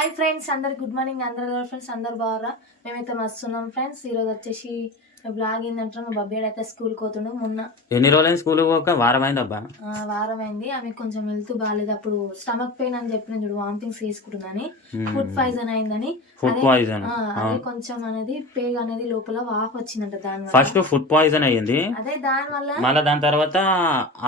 Hi friends అందరు good morning అందరు friends అందరు బాగురా మేమైతే మస్తున్నాం ఫ్రెండ్స్ ఈరోజు వచ్చేసి బ్లాగ్ ఏంటంటే మా బబ్బేడు అయితే స్కూల్కి పోతుండు మొన్న. ఎన్ని రోజులైంది స్కూల్ పోక? వారం అయింది అబ్బా? వారం అయింది. ఆమె కొంచెం హెల్త్ బాగాలేదు అప్పుడు స్టమక్ పెయిన్ అని చెప్పిన చూడు వామిటింగ్స్ తీసుకుంటుందని ఫుడ్ పాయిజన్ అయిందని. ఫుడ్ పాయిజన్ అదే కొంచెం అనేది పేగ్ అనేది లోపల వాఫ్ వచ్చిందంట దాని ఫస్ట్ ఫుడ్ పాయిజన్ అయ్యింది. అదే దాని వల్ల మళ్ళీ దాని తర్వాత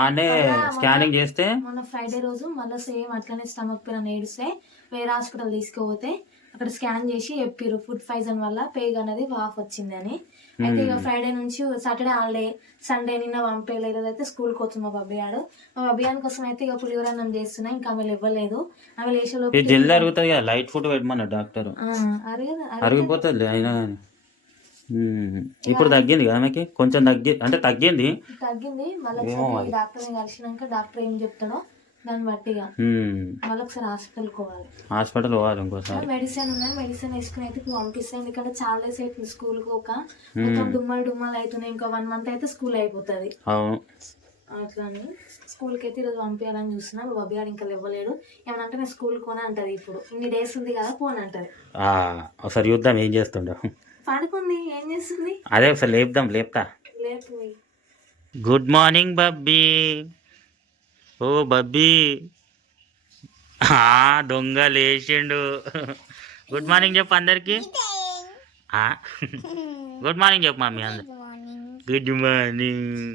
ఆడే స్కానింగ్ చేస్తే మొన్న ఫ్రైడే రోజు మళ్ళీ సేమ్ అట్లనే స్టమక్ పెయిన్ అని ఏడిస్తే వేరే హాస్పిటల్ తీసుకుపోతే అక్కడ స్కాన్ చేసి చెప్పారు ఫుడ్ పాయిజన్ వల్ల పేగ్ అనేది వాఫ్ వచ్చింది అని అయితే ఇక ఫ్రైడే నుంచి సాటర్డే హాలిడే సండే నిన్న పంపేయలేదు అయితే స్కూల్కి వచ్చింది మా బబ్బియాడు మా బబ్బియాన్ కోసం అయితే ఇక పులిహోర అన్నం చేస్తున్నా ఇంకా ఆమె ఇవ్వలేదు ఆమె లేచేలోపు జల్ది అరుగుతుంది కదా లైట్ ఫుడ్ పెట్టమన్నాడు డాక్టర్. అరిగిపోతుంది అయినా ఉమ్. ఇప్పుడు తగ్గింది కదా ఆమెకి? కొంచెం తగ్గి అంటే తగ్గింది? తగ్గింది మళ్ళీ డాక్టర్ని కలిసినాక డాక్టర్ ఏం చెప్తాడో. దాన్ని బట్టి ఇక ఉమ్. మళ్ళీ ఒకసారి హాస్పిటల్కి పోవాలి. హాస్పిటల్ పోవాలి ఇంకోసారి. మెడిసిన్ ఉన్నాయి మెడిసిన్ వేసుకుని అయితే పంపిస్తాను ఎందుకంటే చాలా డేస్ అవుతుంది స్కూల్ ఒక మొత్తం డుమ్మలు డుమ్మలు అవుతున్నాయి. ఇంకా వన్ మంత్ అయితే స్కూల్ అయిపోతుంది. అవును. అట్లా అని స్కూల్కి అయితే ఈరోజు పంపించాలని చూస్తున్నా. మా బాబీ గారు ఇంకా ఇవ్వలేడు ఏమనంటే నేను స్కూల్ కొని అంటది ఇప్పుడు. ఇన్ని డేస్ ఉంది కదా పోని అంటది. ఆ, ఒకసారి చూద్దాం ఏం చేస్తుండవు పడుకుంది. ఏం చేస్తుంది? అదే ఒకసారి లేపుదాం లేపుతా. లేదు పోయి. గుడ్ మార్నింగ్ బబ్బీ. ఓ బబ్బీ. దొంగ లేచిండు. గుడ్ మార్నింగ్ చెప్పు అందరికి. గుడ్ మార్నింగ్ చెప్పు మమ్మీ అందరు గుడ్ మార్నింగ్.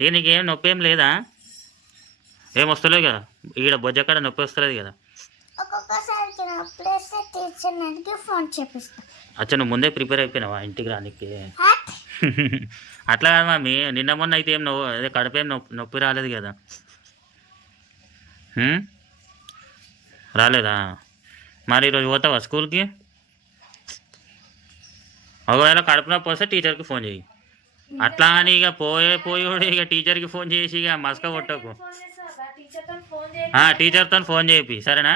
ఏ నీకేం నొప్పి ఏం లేదా? ఏం వస్తలేదు కదా? ఈడ బొజ్జక్కడ నొప్పి వస్తలేదు కదా? అచ్చా నువ్వు ముందే ప్రిపేర్ అయిపోయినావా ఇంటికి రానికి? అట్లా కాదు మమ్మీ నిన్న మొన్న అయితే ఏం అదే కడుపు ఏం నొప్పి నొప్పి రాలేదు కదా? రాలేదా? మరి ఈరోజు పోతావా స్కూల్కి? ఒకవేళ కడుపు నొప్పి వస్తే టీచర్కి ఫోన్ చేయి అట్లా అని ఇక పోయే పోయి ఇక టీచర్కి ఫోన్ చేసి ఇక మస్క కొట్టకు. టీచర్తో ఫోన్ చేయి సరేనా?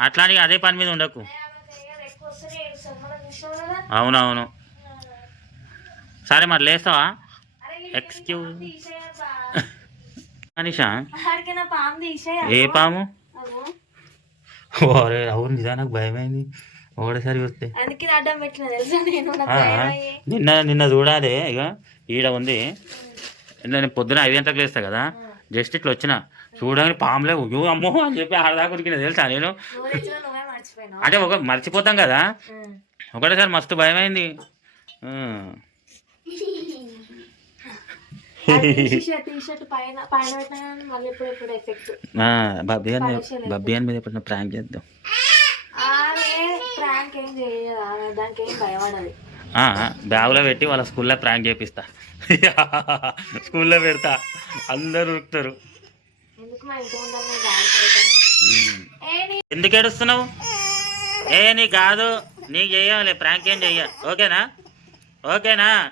అట్లా అని అదే పని మీద ఉండకు. అవునవును. సరే మరి లేస్తావా? ఎక్స్క్యూజ్ అనిషా? ఏ పాము. ఓరే అవును నిజా నాకు భయమైంది. ఒకటేసారి వస్తే. నిన్న నిన్న చూడాలి ఇక ఈడ ఉంది. నేను పొద్దున ఐదు గంటలకు లేస్తా కదా జస్ట్ ఇట్లా వచ్చిన. చూడడానికి పాములే అయ్యో అమ్మో అని చెప్పి ఆడదాకా ఉరికిన తెలుసా నేను? అంటే ఒక మర్చిపోతాం కదా. ఒకటేసారి మస్తు భయమైంది ఆ. టీ-షర్ట్ టీ-షర్ట్ పైన పైన పెట్టినా కానీ మళ్ళీ ఇప్పుడు ఇప్పుడు ఎఫెక్ట్ ఆ, బబ్బీ అని బబ్బీ అని మీద ఎప్పుడైనా ప్రాంక్ చేద్దాం. బ్యాగులో పెట్టి వాళ్ళ స్కూల్లో ప్రాంక్ చేపిస్తా. స్కూల్లో పెడతా. అందరు ఉరుకుతారు. ఎందుకు ఏడుస్తున్నావు? ఏ నీ కాదు. నీకు చెయ్యాలి ప్రాంక్ ఏం చెయ్య ఓకేనా? ఓకేనా?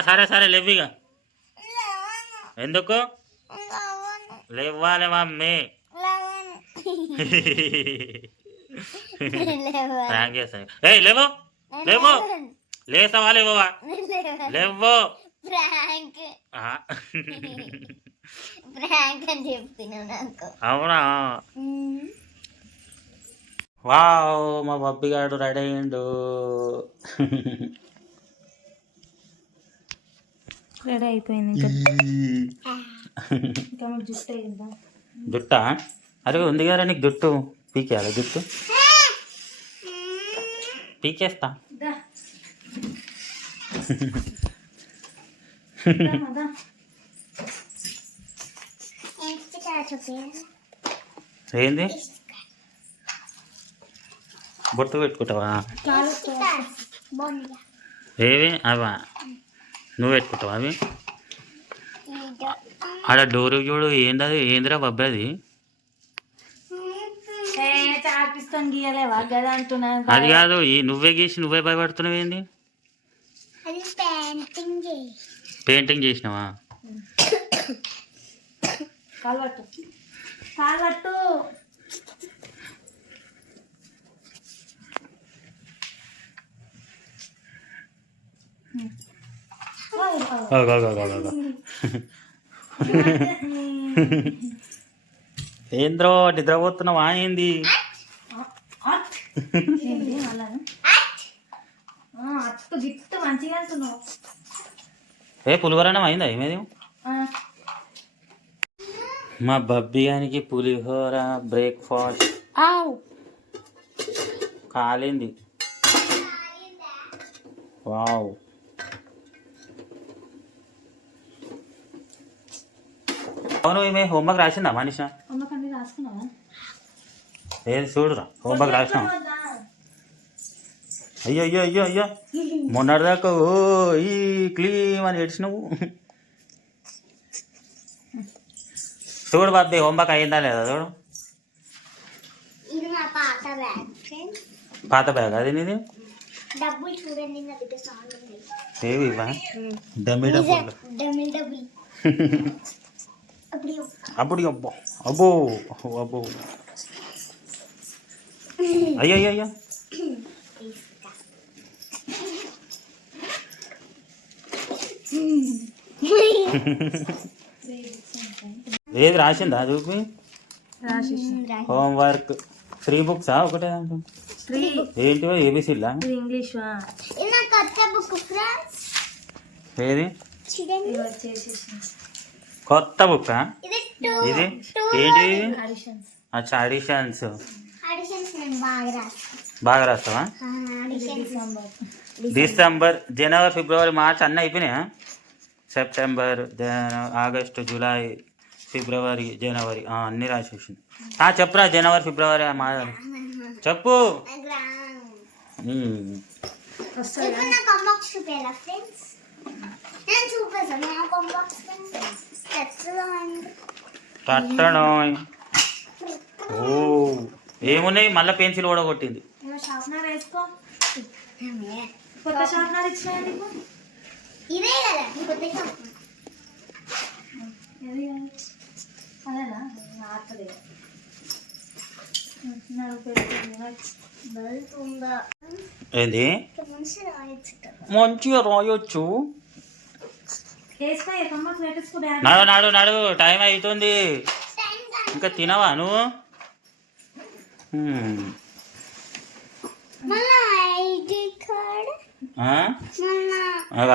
సరే సరే లేవిగా ఎందుకు? లేవ్వాలి మమ్మీ. ప్రాంక్ చేస్తాను. ఏయ్ లేవు. లేవు. లేవవా? లేవు. ప్రాంక్ ఆ. ప్రాంక్ అని చెప్తున్నావు నాకు. అవునా? వావ్ మా బబ్బిగాడు రెడీ అయ్యిండు. రెడీ అయిపోయింది ఇంకా. ఇంకా మీకు జుట్టు అరే ఉంది కదా నీకు జుట్టు. పీకేయాలి జుట్టు. పీకేస్తా. ఏంది? బొట్టు పెట్టుకుంటావా? ఏవి? అవా? నువ్వు పెట్టుకుంటావా అవి? ఆడ డోరు చూడు ఏందది? ఏందిరా బబ్బి అది? కాదు ఈ నువ్వే గీసి నువ్వే భయపడుతున్నావు ఏంది? అది పెయింటింగ్ చేసినావా? కాల్వట్టు కాల్వట్టు ఏంద్రో నిద్రపోతున్నావా ఏంది? ఏ పులిహోరనం అయిందా ఏమేది మా బబ్బీ గానికి పులిహోర బ్రేక్ఫాస్ట్. కాలింది. వావ్. అవును ఈమె హోంవర్క్ రాసిందా మనిషి అమ్మకండి రాసుకున్నావా ఏది చూడురా హోంవర్క్ రాసినా అయ్యో అయ్యో అయ్యో అయ్యో మొన్నటిదాకా ఓ ఈ క్లీమ్ అని ఏడ్చినావు చూడు బాబీ హోంవర్క్ అయిందా లేదా చూడు ఇది నా పాత బ్యాగ్ ఫ్రెండ్స్ పాత బ్యాగ్ అది నీది డబ్బులు చూడండి నా దగ్గర సాంగ్ ఉంది ఏవి ఇవా డమ్మి డబ్బులు డబ్బులు డబ్బులు అప్పుడు అప్పుడు అబ్బో అబ్బో అబ్బో అయ్యో అయ్యో అయ్యో ఏది రాసిందా చూపి రాసేసి హోంవర్క్ త్రీ బుక్సా ఒకటే దాంట్లో? త్రీ ఏంటివో ఏబిసిల్లా ఇది ఇంగ్లీష్ ఇది నా కొత్త బుక్ ఫ్రెండ్స్ ఏది చూడండి ఇది వచ్చేసేసి కొత్త బుక్ ఇది ఏంటి? అడిషన్స్ అచ్చా అడిషన్స్ బాగా రాస్తావా? డిసెంబర్ డిసెంబర్ జనవరి ఫిబ్రవరి మార్చ్ అన్నీ అయిపోయినాయా? సెప్టెంబర్ జన ఆగస్టు జూలై ఫిబ్రవరి జనవరి ఆ, అన్నీ రాసేసింది ఆ, చెప్పురా జనవరి ఫిబ్రవరి ఆ, మా చెప్పు. ఉమ్. వస్తుంది ఇప్పుడు నా కాంబాక్స్ చూపించాలా ఫ్రెండ్స్ నేను చూపిస్తాను నా కాంబాక్స్ చెత్తలో ఉంది ఓ ఏమున్నాయి? మళ్ళీ పెన్సిల్ కూడా కొట్టింది. ఏది? అదేనా? ఆడుతుంది నడు నడు నడు టైం అవుతుంది. ఇంకా తినవా నువ్వు?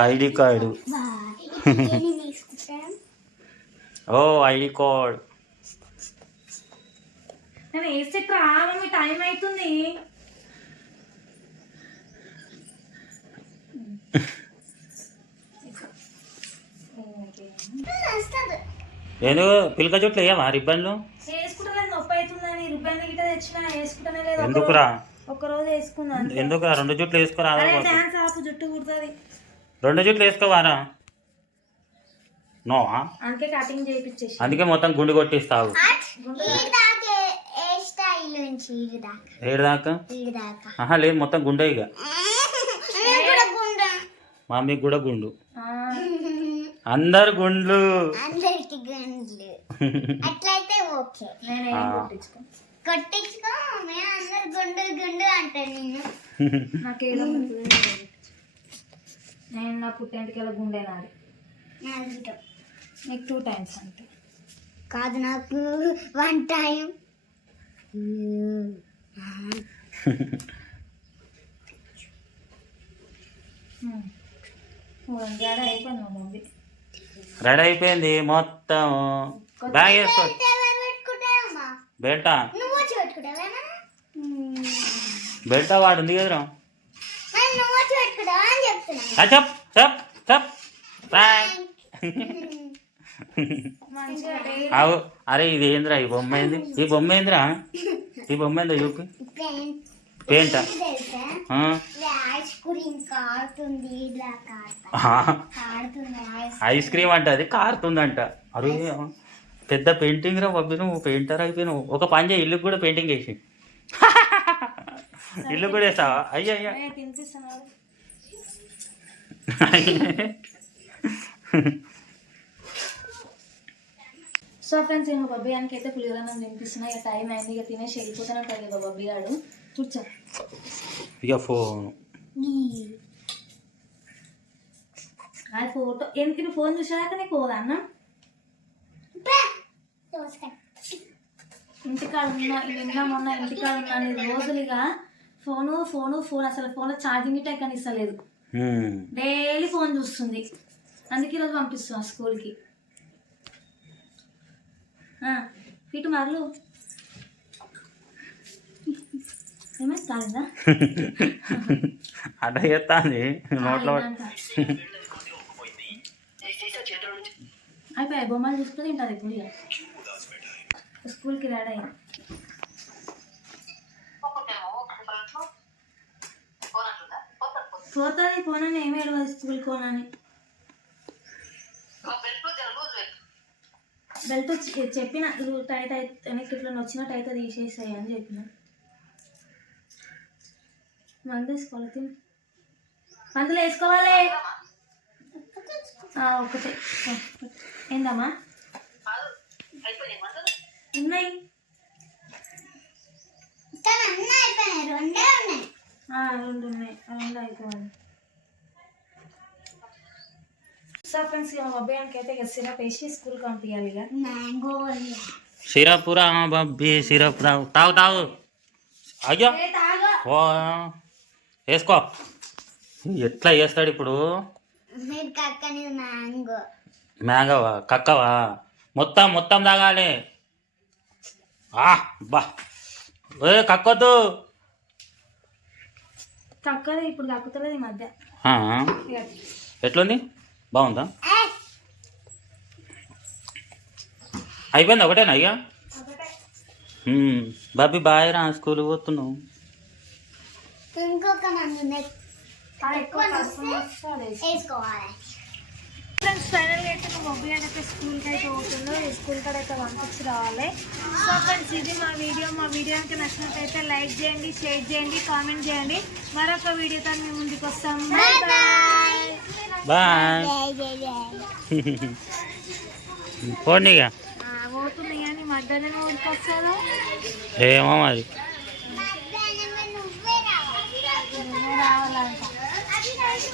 ID card? ఓ ఐడి కార్డ్. నేను వేస్తే టైం అవుతుంది వస్తుంది ఎందుకు పిలక చుట్లు వేయవా రిబ్బన్లు? వేసుకుంటా నొప్పి అవుతుందని రిబ్బన్ గిట్ట తెచ్చిన వేసుకుంటానే లేదు. ఒక ఎందుకురా? రోజు- ఒక రోజు వేసుకున్నాను ఎందుకురా? రెండు జుట్లు వేసుకోరా? జుట్టు కుడుతుంది. రెండు జుట్లు వేసుకోవారా నోవా? అందుకే కటింగ్ చేయించేసి అందుకే మొత్తం గుండు కొట్టిస్తావు. ఏడు దాకా ఆహా లేదు మొత్తం గుండె ఇక. నేను కూడా గుండా. మమ్మీకి కూడా గుండు. ఆ, అందరు గుండ్లు. అందరికి అట్లయితే ఓకే. కుట్టించుకో? మేము అందరు గుండు గుండు అంటాను నేను నాకేదో నేను నా పుట్టేంటికి గుండె నాది. నాకు టూ టైమ్స్ అంతే. కాదు నాకు వన్ టైం అయిపోయింది మా మమ్మీ? రెడీ అయిపోయింది మొత్తం బ్యాగ్ వేసుకో. బెల్టా బెల్టా? వాడు ఉంది కదరా. ఆ, చెప్ చెప్ చెప్ అవు అరే ఇది ఏంద్రా ఈ బొమ్మ ఏంది? ఈ బొమ్మ ఏందిరా? ఈ బొమ్మ ఏందో చూపి. ఆ? ఐస్ క్రీమ్ కారుతుంది ఇలా కారుతా. ఆ, కారుతుంది ఐస్ ఐస్ క్రీమ్ అంట అది కారుతుందంట. అరే పెద్ద పెయింటింగ్ రా బాబు నువ్వు పెయింటర్ అయిపోయినావు. ఒక పని చేయి ఇల్లుకి కూడా పెయింటింగ్ వేసి ఇల్లు కూడా వేస్తావా అయ్యా అయ్యా. సో ఫ్రెండ్స్ ఏమో బబ్బీ అయితే పులిహోరన్నం తినిపిస్తున్నా. ఇక టైం అయింది ఇక తినేసి వెళ్ళిపోతానే ఉంటాడు కదా బబ్బీ గాడు. కూర్చో ఇక ఫోన్ అది ఫోటో ఎందుకు నువ్వు ఫోన్ చూసేదాకా నీకు పోదా అన్న ఇంటికాడ ఉన్న నిన్న మొన్న ఇంటికాడ ఉన్న రోజులుగా ఫోను ఫోను ఫోన్ అసలు ఫోన్లో ఛార్జింగ్ ఇటే కనిస్తలేదు ఉమ్. డైలీ ఫోన్ చూస్తుంది. అందుకే ఈరోజు పంపిస్తున్నా స్కూల్కి ఇటు మరలు. అట్లా చేస్తాంది నోట్లో అయిపోయాయి బొమ్మలు చూసుకుని తింటారు ఇప్పుడు స్కూల్కి రెడీ అయ్యి. పోతుంది పోనని ఏమి ఏడవదు స్కూల్ పోనని. బెల్ట్ చెప్పిన టైట్ అయితే ఇట్లా నచ్చినట్టు అయితే తీసేసాయి అని చెప్పిన. మందు వేసుకోవాలి తిని. మందులు వేసుకోవాలి. ఆ, ఒకటే. ఆ, ఏందమ్మా? ఉన్నాయి. కానీ అన్నీ అయిపోయినాయి రెండే ఉన్నాయి ఆ, రెండు ఉన్నాయి. ఆ, రెండు అయిపోవాలి సో ఫ్రెండ్స్ ఇక మా అబ్బాయికి అయితే ఇక సిరప్ వేసి స్కూల్కి పంపించాలి ఇక. మ్యాంగో సిరప్ రా బబ్బి సిరప్ తాగు తాగు తాగు. అయ్యో. ఏ తాగా. ఓ వేసుకో. ఎట్లా వేస్తాడు ఇప్పుడు? మ్యాంగవా? కక్కవా? మొత్తం మొత్తం తాగాలి. ఆ బా. ఏ కక్కొద్దు. కక్కది ఇప్పుడు కక్కుతలేదు ఈ మధ్య. ఎట్లుంది? బాగుందా? అయిపోయింది? ఒకటేనా అయ్యా బాబీ బాయ్ రా స్కూల్ పోతున్నావు. ఇంకొక మంది ఉన్నాయి. వేసుకోవాలి. ఫ్రెండ్స్ ఫైనల్గా అయితే మా మొబైల్ అయితే స్కూల్కి అయితే పోతుందో ఈ స్కూల్ కాడ అయితే పంపించి రావాలి. సో ఫ్రెండ్స్ ఇది మా వీడియో. మా వీడియో కనుక నచ్చినట్లయితే లైక్ చేయండి షేర్ చేయండి కామెంట్ చేయండి. మరొక వీడియోతో మేము ముందుకు వస్తాం. బాయ్ కానీ మధ్యాహ్నం ఊరికి వస్తారా ఏమో మరి. రావాలంట అది రాసి